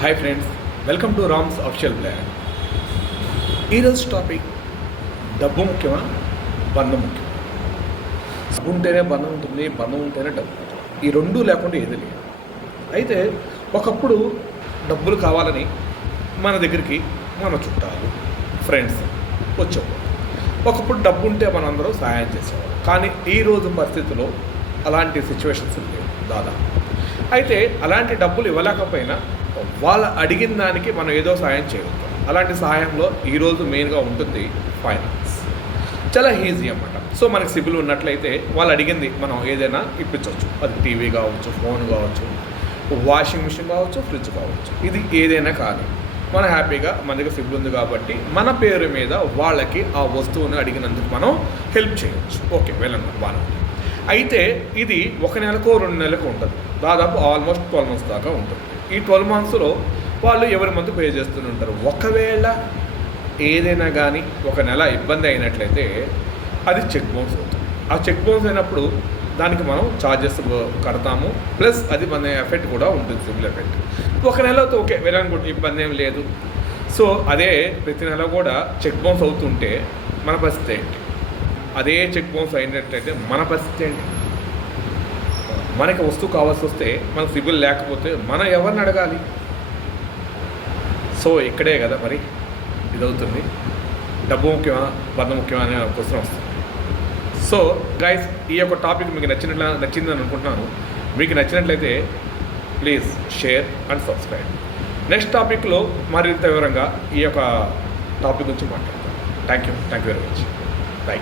Hi friends, welcome to Rams official plan. ఈరోజు topic డబ్బు ముఖ్యమా, బంధం ముఖ్యమా? డబ్బు ఉంటేనే బంధం ఉంటుంది, బంధం ఉంటేనే డబ్బు ఉంటుంది. ఈ రెండూ లేకుండా ఏది లేదు. అయితే ఒకప్పుడు డబ్బులు కావాలని మన దగ్గరికి మన చుట్టాలు, ఫ్రెండ్స్ వచ్చేవారు. ఒకప్పుడు డబ్బు ఉంటే మనందరూ సహాయం చేసేవారు. కానీ ఈరోజు పరిస్థితుల్లో అలాంటి సిచ్యువేషన్స్ లేవు దాదాపు. అయితే అలాంటి డబ్బులు ఇవ్వలేకపోయినా వాళ్ళు అడిగిన దానికి మనం ఏదో సహాయం చేయగలుగుతాం. అలాంటి సహాయంలో ఈరోజు మెయిన్గా ఉంటుంది ఫైనాన్స్. చాలా ఈజీ అన్నమాట. సో మనకి సిబిల్ ఉన్నట్లయితే వాళ్ళు అడిగింది మనం ఏదైనా ఇప్పించవచ్చు. అది టీవీ కావచ్చు, ఫోన్ కావచ్చు, వాషింగ్ మిషన్ కావచ్చు, ఫ్రిడ్జ్ కావచ్చు. ఇది ఏదైనా కానీ మనం హ్యాపీగా మన దగ్గర సిబిల్ ఉంది కాబట్టి మన పేరు మీద వాళ్ళకి ఆ వస్తువుని అడిగినందుకు మనం హెల్ప్ చేయవచ్చు. ఓకే, వెళ్ళండి బాగా. అయితే ఇది 1 నెలకో 2 నెలలకు ఉంటుంది. దాదాపు ఆల్మోస్ట్ 12 months దాకా ఉంటుంది. ఈ 12 monthsలో వాళ్ళు ఎవరి మంత్ పే చేస్తూనే ఉంటారు. ఒకవేళ ఏదైనా కానీ 1 నెల ఇబ్బంది అయినట్లయితే అది చెక్ బౌన్స్ అవుతుంది. ఆ చెక్ బౌన్స్ అయినప్పుడు దానికి మనం ఛార్జెస్ కడతాము, ప్లస్ అది మన ఎఫెక్ట్ కూడా ఉంటుంది, సిబిల్ ఎఫెక్ట్. 1 నెలతో ఓకే వెళ్ళనుకుంటే ఇబ్బంది ఏం లేదు. సో అదే ప్రతి నెల కూడా చెక్ బౌన్స్ అవుతుంటే మన పరిస్థితి ఏంటి? అదే చెక్ బౌన్స్ అయినట్లయితే మన పరిస్థితి ఏంటి? మనకి వస్తువు కావాల్సి వస్తే మన సిబిల్ లేకపోతే మనం ఎవరిని అడగాలి? సో ఇక్కడే కదా మరి ఇదవుతుంది. డబ్బు ముఖ్యమా, బంధం ముఖ్యమా అనే క్వశ్చన్ వస్తుంది. సో గైస్, ఈ యొక్క టాపిక్ మీకు నచ్చిందని అనుకుంటున్నాను. మీకు నచ్చినట్లయితే please share and subscribe. Next టాపిక్లో మరింత వివరంగా ఈ యొక్క టాపిక్ గురించి మాట్లాడతాను. Thank you very much. By.